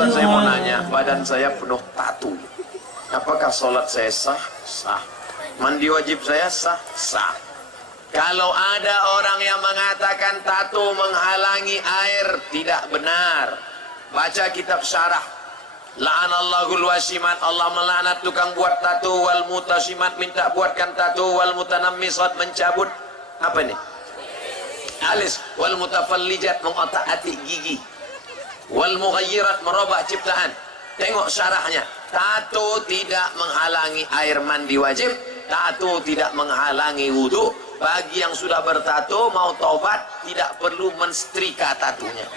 Ustaz, saya mau nanya, badan saya penuh tatu. Apakah sholat saya sah? Sah. Mandi wajib saya sah? Sah. Kalau ada orang yang mengatakan tatu menghalangi air, tidak benar. Baca kitab syarah. La'anallahul wasimat, Allah melaknat tukang buat tatu, wal mutasimat, minta buatkan tatu, wal mutanammisat, mencabut apa ini? Alis, wal mutafallijat, mengotak-atik gigi, wal mughayyirat, merubah ciptaan. Tengok syarahnya. Tatu tidak menghalangi air mandi wajib, tatu tidak menghalangi wudu. Bagi yang sudah bertato mau taubat tidak perlu mensetrika tatunya.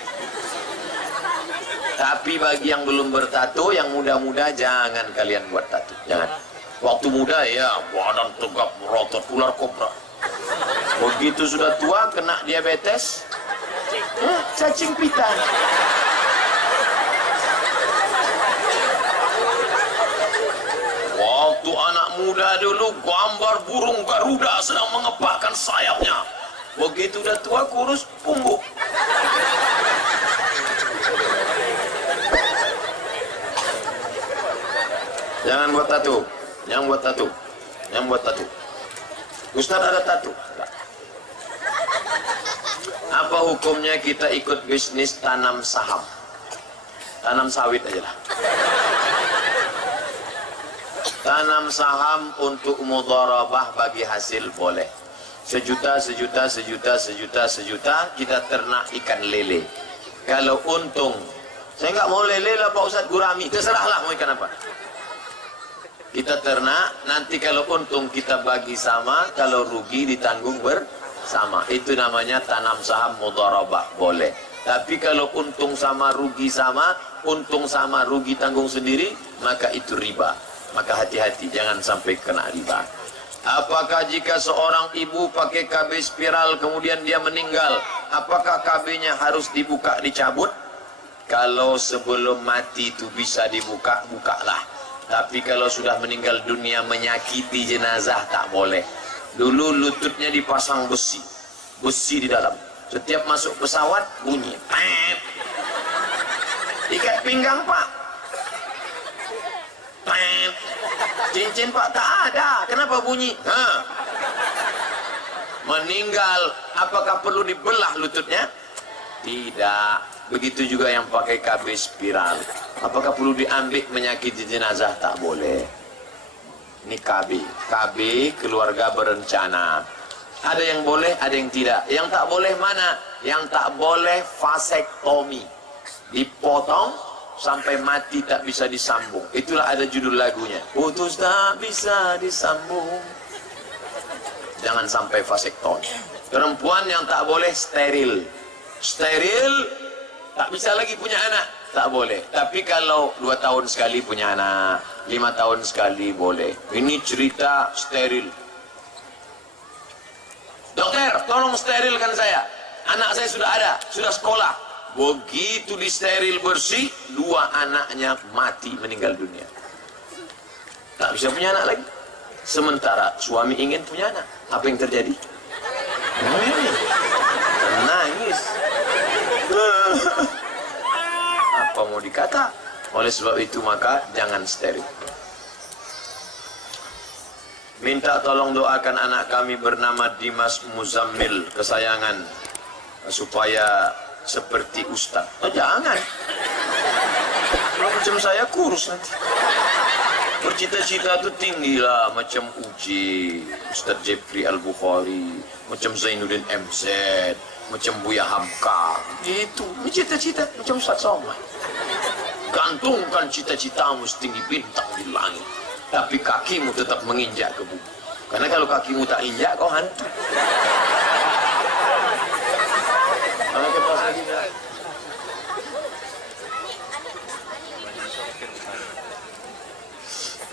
Tapi bagi yang belum bertato, yang muda-muda, jangan kalian buat tato. Jangan. Waktu muda ya badan tegap merotot ular kobra. Begitu sudah tua kena diabetes, cacing pita. Waktu anak muda dulu gambar burung Garuda sedang mengepakkan sayapnya. Begitu udah tua kurus punggung. Jangan buat tato. Jangan buat tato. Jangan buat tato. Ustaz ada tato? Apa hukumnya kita ikut bisnis tanam saham? Tanam sawit aja lah. Tanam saham untuk mudharabah bagi hasil boleh. Sejuta kita ternak ikan lele. Kalau untung, saya nggak mau lele lah Pak Ustaz, gurami, terserahlah mau ikan apa. Kita ternak, nanti kalau untung kita bagi sama, kalau rugi ditanggung bersama. Itu namanya tanam saham mudharabah, boleh. Tapi kalau untung sama rugi sama, untung sama rugi tanggung sendiri, maka itu riba. Maka hati-hati, jangan sampai kena riba. Apakah jika seorang ibu pakai KB spiral kemudian dia meninggal, apakah KB-nya harus dibuka, dicabut? Kalau sebelum mati itu bisa dibuka, bukalah. Tapi kalau sudah meninggal dunia menyakiti jenazah tak boleh. Dulu lututnya dipasang besi di dalam. Setiap masuk pesawat bunyi. Pep. Ikat pinggang Pak. Pep. Cincin Pak tak ada. Kenapa bunyi? Meninggal, apakah perlu dibelah lututnya? Tidak. Begitu juga yang pakai KB spiral. Apakah perlu diambil menyakiti jenazah? Tak boleh. Ini KB keluarga berencana. Ada yang boleh, ada yang tidak. Yang tak boleh mana? Yang tak boleh vasektomi. Dipotong sampai mati tak bisa disambung. Itulah ada judul lagunya. Putus tak bisa disambung. Jangan sampai vasektomi. Perempuan yang tak boleh steril. Steril tak bisa lagi punya anak, tak boleh. Tapi kalau 2 tahun sekali punya anak, 5 tahun sekali boleh. Ini cerita steril. Dokter, tolong sterilkan saya. Anak saya sudah ada, sudah sekolah. Begitu disteril bersih, 2 anaknya mati, meninggal dunia. Tak bisa punya anak lagi. Sementara suami ingin punya anak. Apa yang terjadi? Nangis. Apa mau dikata? Oleh sebab itu maka jangan steril. Minta tolong doakan anak kami bernama Dimas Muzammil kesayangan supaya seperti Ustaz. Oh, jangan. Macam saya kurus nanti. Bercita-cita itu tinggilah macam Uji, Ustaz Jeffrey Al-Bukhari, macam Zainuddin MZ, macam Buya Hamka. Itu cita-cita macam Ustaz Somad. Gantungkan cita-citamu setinggi bintang di langit, tapi kakimu tetap menginjak ke bumi. Karena kalau kakimu tak injak, kau hantu.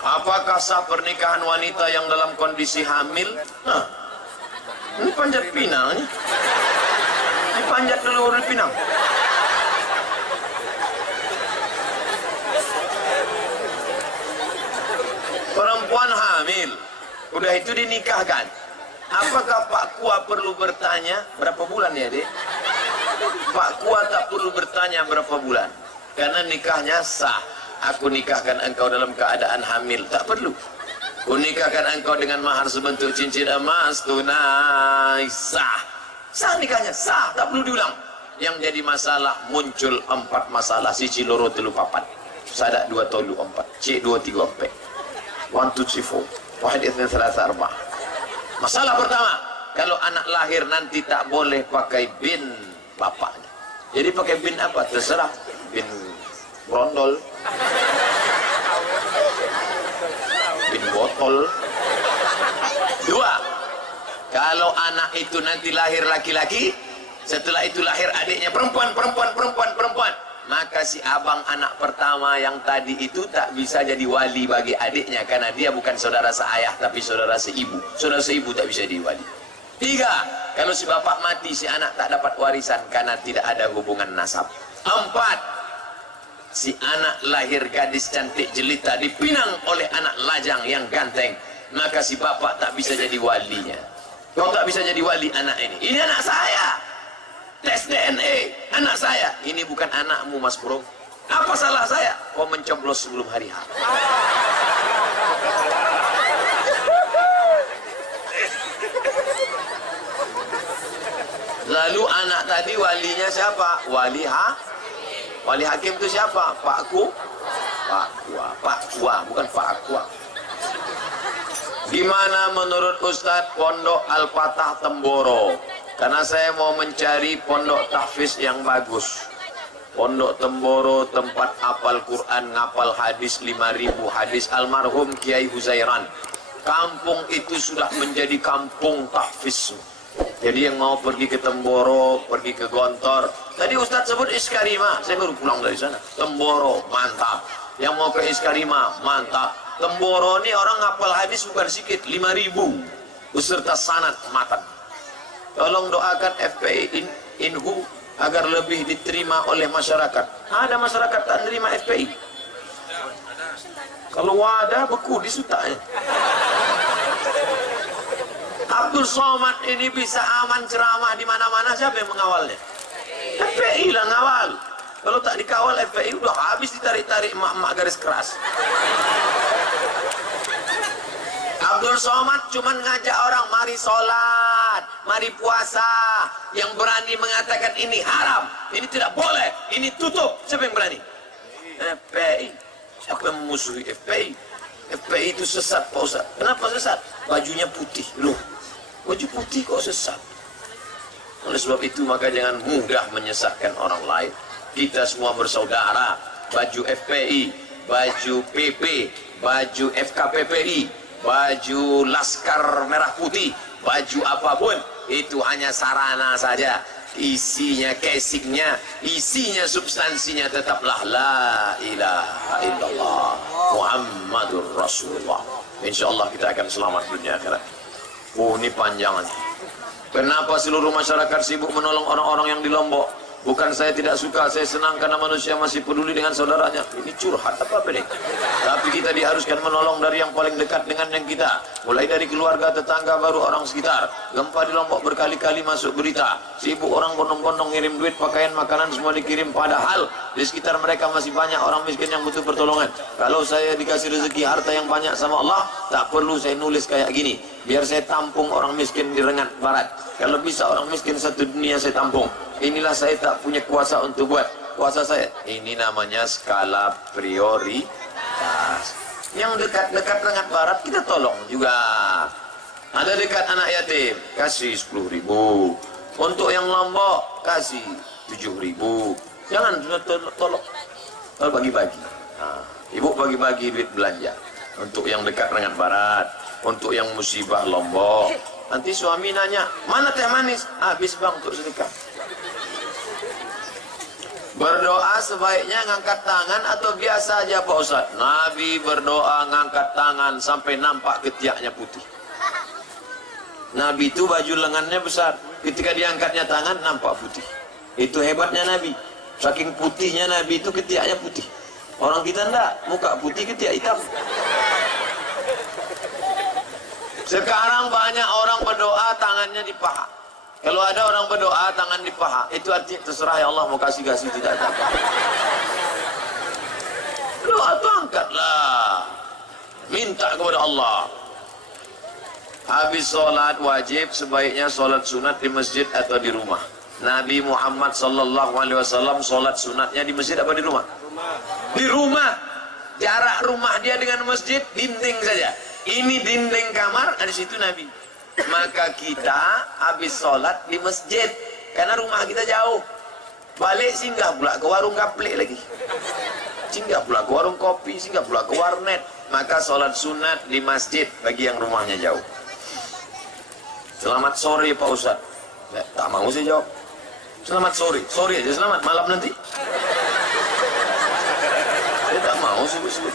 Apakah sah pernikahan wanita yang dalam kondisi hamil? Ini panjat pinang ini. Dipanjat dulu di pinang. Perempuan hamil, udah itu dinikahkan. Apakah Pak Kua perlu bertanya berapa bulan ya, Dek? Pak Kua tak perlu bertanya berapa bulan. karena nikahnya sah. Aku nikahkan engkau dalam keadaan hamil, tak perlu. Ku nikahkan engkau dengan mahar sebentuk cincin emas tunai, sah. Sah nikahnya, sah, tak perlu diulang. Yang jadi masalah muncul 4 masalah. Siji loro telu papat. Sada 2 tolu 4. C 2 3 4. 1 2 3 4. Wahid itsnain tsalatsa arba'ah. Masalah pertama, kalau anak lahir nanti tak boleh pakai bin bapaknya. Jadi pakai bin apa? Terserah. Bin brondol, bin botol. 2, kalau anak itu nanti lahir laki-laki, setelah itu lahir adiknya perempuan, maka si abang anak pertama yang tadi itu tak bisa jadi wali bagi adiknya, karena dia bukan saudara seayah tapi saudara seibu. Saudara seibu tak bisa jadi wali. 3, kalau si bapak mati, si anak tak dapat warisan karena tidak ada hubungan nasab. 4, si anak lahir gadis cantik jelita dipinang oleh anak lajang yang ganteng, maka si bapak tak bisa jadi walinya. Kau tak bisa jadi wali anak ini. Ini anak saya. Tes DNA, anak saya. Ini bukan anakmu, Mas Bro. Apa salah saya? Kau mencoblos sebelum hari H. Lalu anak tadi walinya siapa? Wali hakim itu siapa? Pakku? Pakwa, bukan Pakwa. Gimana menurut Ustadz pondok Al-Fatah Temboro? Karena saya mau mencari pondok tahfiz yang bagus. Pondok Temboro tempat hafal Quran, ngapal hadis 5.000 hadis almarhum Kiai Huzairan. Kampung itu sudah menjadi kampung tahfiz. Jadi yang mau pergi ke Temboro, pergi ke Gontor. Tadi Ustadz sebut Iskarima, saya baru pulang dari sana. Temboro, mantap. Yang mau ke Iskarima, mantap. Temboro ini orang ngapal hadis bukan sedikit, 5.000 beserta sanad matan. Tolong doakan FPI Inhu agar lebih diterima oleh masyarakat. Ada masyarakat tak menerima FPI. Kalau ada beku di sutanya. Abdul Somad ini bisa aman ceramah di mana-mana, siapa yang mengawalnya? FPI lah ngawal. Kalau tak dikawal FPI udah habis ditarik-tarik emak-emak garis keras. Abdul Somad cuman ngajak orang mari sholat, mari puasa. Yang berani mengatakan ini haram, ini tidak boleh, ini tutup. Siapa yang berani? FPI. Siapa yang memusuhi FPI? FPI itu sesat, Pak Ustaz. Kenapa sesat? Bajunya putih. Loh, baju putih kok sesat? Oleh sebab itu maka jangan mudah menyesatkan orang lain. Kita semua bersaudara. Baju FPI, baju PP, baju FKPPI, baju Laskar Merah Putih, baju apapun itu hanya sarana saja. Isinya, casingnya, isinya, substansinya tetaplah la ilaha illallah Muhammadur Rasulullah. InsyaAllah kita akan selamat dunia akhirat. Oh, ini panjangan. Kenapa seluruh masyarakat sibuk menolong orang-orang yang di Lombok? Bukan saya tidak suka, saya senang karena manusia masih peduli dengan saudaranya. Ini curhat apa ini? Tapi kita diharuskan menolong dari yang paling dekat dengan yang kita. Mulai dari keluarga, tetangga, baru orang sekitar. Gempa di Lombok berkali-kali masuk berita. Sibuk orang bondong-bondong ngirim duit, pakaian, makanan semua dikirim. Padahal di sekitar mereka masih banyak orang miskin yang butuh pertolongan. Kalau saya dikasih rezeki harta yang banyak sama Allah, tak perlu saya nulis kayak gini. Biar saya tampung orang miskin di Rengat Barat. Kalau bisa orang miskin satu dunia saya tampung. Inilah saya tak punya kuasa untuk buat. Kuasa saya, ini namanya skala prioritas. Yang dekat-dekat Rengat Barat kita tolong juga. Ada dekat anak yatim, kasih 10.000. Untuk yang Lombok, kasih 7.000. Jangan tolong. Kalau bagi-bagi. Nah, ibu bagi-bagi duit belanja. Untuk yang dekat Rengat Barat. Untuk yang musibah Lombok. Nanti suami nanya, mana teh manis? Habis bang untuk sedekah. Berdoa sebaiknya ngangkat tangan atau biasa aja Pak Ustaz? Nabi berdoa ngangkat tangan sampai nampak ketiaknya putih. Nabi itu baju lengannya besar. Ketika diangkatnya tangan nampak putih. Itu hebatnya Nabi. Saking putihnya Nabi itu ketiaknya putih. Orang kita enggak, muka putih ketiak hitam. Sekarang banyak orang berdoa tangannya di paha. Kalau ada orang berdoa tangan di paha, itu artinya terserah ya Allah mau kasih tidak ada apa. Doa tuh angkatlah, minta kepada Allah. Habis sholat wajib sebaiknya sholat sunat di masjid atau di rumah. Nabi Muhammad SAW sholat sunatnya di masjid apa di rumah? Di rumah. Jarak rumah dia dengan masjid dinding saja. Ini dinding kamar, di situ Nabi. Maka kita habis sholat di masjid karena rumah kita jauh. Balik singgah pula ke warung gaplek lagi. Singgah pula ke warung kopi, singgah pula ke warnet. Maka sholat sunat di masjid bagi yang rumahnya jauh. Selamat sore Pak Ustadz. Ya, tak mau saya jawab. Selamat sore, sore aja selamat, malam nanti. Saya tak mau sebut-sebut.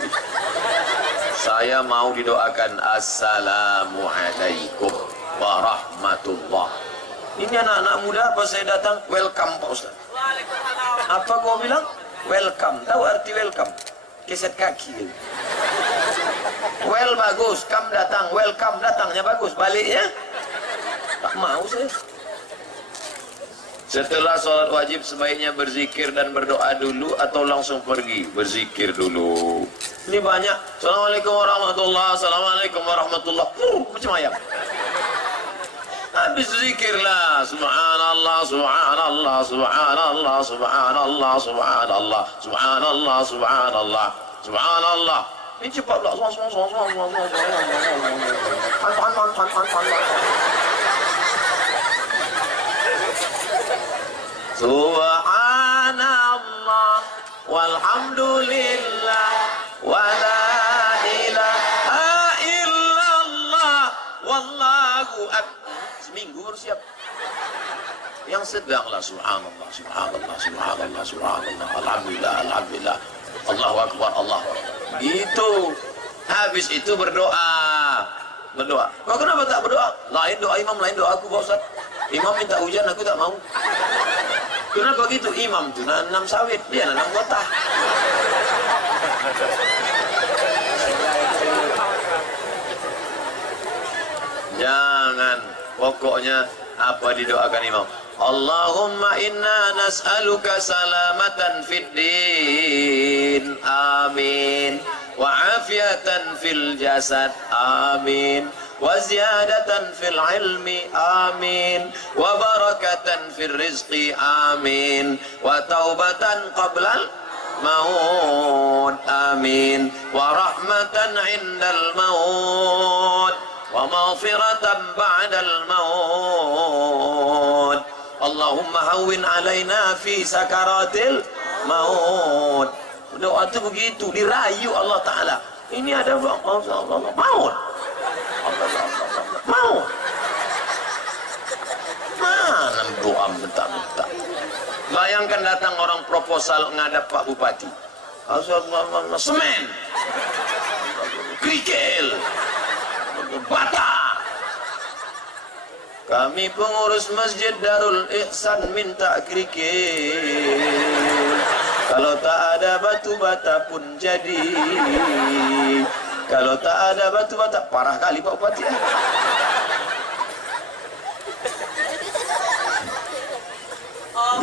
Saya mau didoakan Assalamualaikum warahmatullah. Ini anak-anak muda apa saya datang? Welcome Pak Ustadz. Apa gua bilang? Welcome. Tahu arti welcome? Keset kaki. Well bagus, come datang, welcome datangnya bagus, baliknya tak mau saya. Setelah sholat wajib sebaiknya berzikir dan berdoa dulu atau langsung pergi? Berzikir dulu. Ini banyak. Assalamualaikum warahmatullah, assalamualaikum warahmatullah. Macam ayam. Habis zikirlah. Subhanallah, subhanallah, subhanallah, subhanallah, subhanallah, subhanallah, subhanallah, subhanallah. Ini cepat pula. Subhanallah walhamdulillah wa la ilaha illallah wallahu akbar. Seminggu baru siap. Yang sedanglah subhanallah, subhanallah, subhanallah, subhanallah, alhamdulillah, alhamdulillah, Allahu akbar, Allahu akbar. Gitu. Habis itu berdoa. Berdoa. Kau kenapa tak berdoa? Lain doa imam, lain doa aku Pak Ustaz. Imam minta hujan, aku tak mau. Kenapa gitu? Imam tuh nanam sawit, dia nanam kota. Jangan. Pokoknya apa didoakan imam? Allahumma inna nas'aluka salamatan fid din. Amin. Wa afiatan fil jasad. Amin. Wa ziyadatan fil ilmi. Amin. Wa barakatan fil rizqi. Amin. Wa taubatan qablal maut. Amin. Wa rahmatan indal maut. Wa maghfiratan ba'dal maut. Allahumma hawwin alaina fi sakaratil maut. Doa itu begitu, dirayu Allah Ta'ala. Ini ada maut. Maut. Mana doa bentak-bentak. Bayangkan datang orang proposal ngadap Pak Bupati. Semen, kerikil, bata. Kami pengurus Masjid Darul Ihsan minta kerikil. Kalau tak ada batu bata pun jadi. Kalau tak ada batu bata, parah kali Pak Bupati.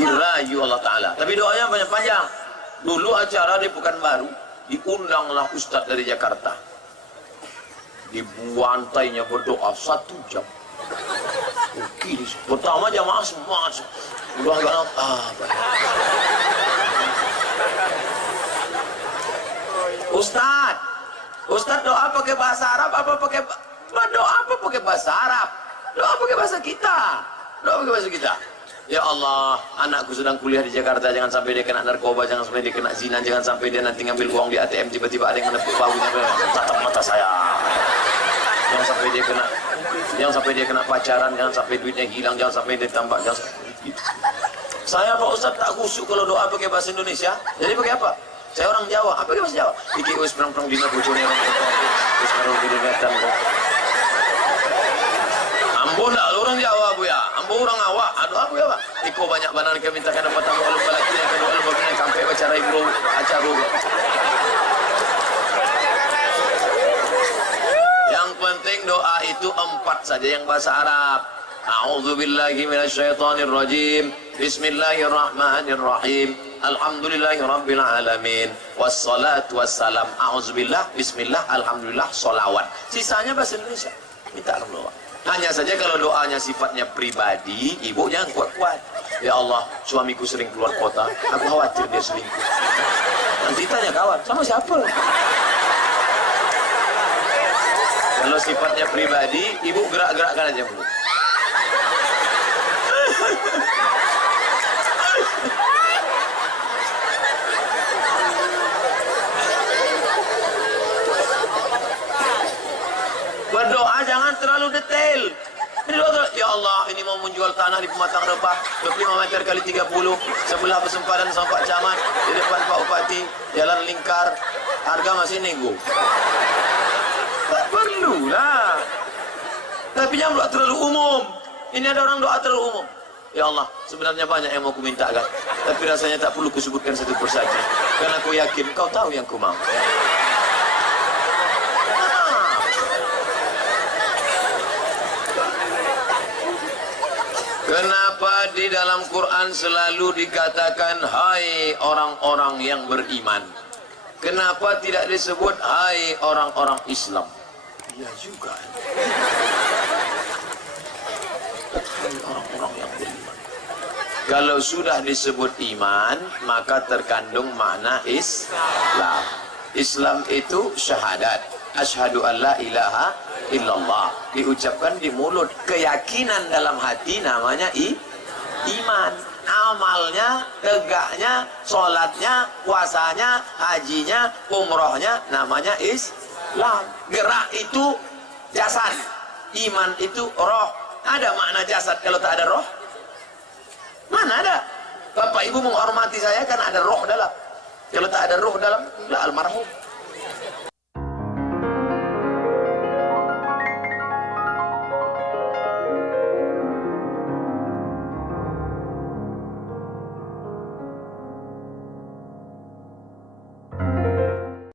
Dirayu Allah Ta'ala. Tapi doanya banyak panjang. Dulu acara di Pekanbaru, diundanglah Ustadz dari Jakarta. Dibuantainya berdoa 1 jam. Oke, pertama jamaah semua. Udah agak Ustadz doa pakai bahasa Arab apa pakai doa apa pakai bahasa Arab? Doa pakai bahasa kita. Doa pakai bahasa kita. Ya Allah, anakku sedang kuliah di Jakarta, jangan sampai dia kena narkoba, jangan sampai dia kena zina, jangan sampai dia nanti ngambil uang di ATM tiba-tiba ada yang menepuk baunya, tatap mata saya. Jangan sampai dia kena pacaran, jangan sampai duitnya hilang, jangan sampai dia tambah, jangan sampai. Saya Pak Ustadz tak khusyuk kalau doa pakai bahasa Indonesia. Jadi pakai apa? Saya orang Jawa. Apa pakai bahasa Jawa? Iki wis perang-perang dina bojone orang tua. Wis karo didemetan kok. Ambo ndak orang Jawa Bu ya. Ambo orang awak. Aduh aku ya Pak. Iko banyak banan kami mintakan dapat tamu alam balaki yang kedua alam bagina sampai acara ibu acara. Yang penting doa itu 4 saja yang bahasa Arab. A'udzubillahi minasyaitonirrajim. Bismillahirrahmanirrahim. alhamdulillahirabbil alamin, wassalatu wassalam, auzubillah, bismillah, alhamdulillah, sholawat. Sisanya bahasa Indonesia. Minta doa. Hanya saja kalau doanya sifatnya pribadi, ibu jangan kuat-kuat. Ya Allah, suamiku sering keluar kota, aku khawatir dia selingkuh. Nanti tanya kawan, sama siapa? Kalau sifatnya pribadi, ibu gerak-gerakkan aja mulut. Berdoa jangan terlalu detail. Ya Allah, ini mau menjual tanah di Pematang Repah 25 meter kali 30, sebelah persempadan sama Pak Camat, di depan Pak Bupati, jalan lingkar, harga masih nego. Tak perlu lah. Tapi jangan doa terlalu umum. Ini ada orang doa terlalu umum. Ya Allah, sebenarnya banyak yang mau kumintakan, tapi rasanya tak perlu kusebutkan satu persatu, karena aku yakin kau tahu yang ku mau. Kenapa di dalam Quran selalu dikatakan hai orang-orang yang beriman? Kenapa tidak disebut hai orang-orang Islam? Ya juga. Hai orang-orang yang beriman. Kalau sudah disebut iman, maka terkandung makna Islam. Islam itu syahadat. Asyhadu an la ilaha illallah, diucapkan di mulut, keyakinan dalam hati namanya iman, amalnya, tegaknya, sholatnya, puasanya, hajinya, umrohnya namanya Islam. Gerak itu jasad, iman itu roh. Ada makna jasad kalau tak ada roh? Mana ada? Bapak ibu menghormati saya karena ada roh dalam. Kalau tak ada roh dalam, lah almarhum.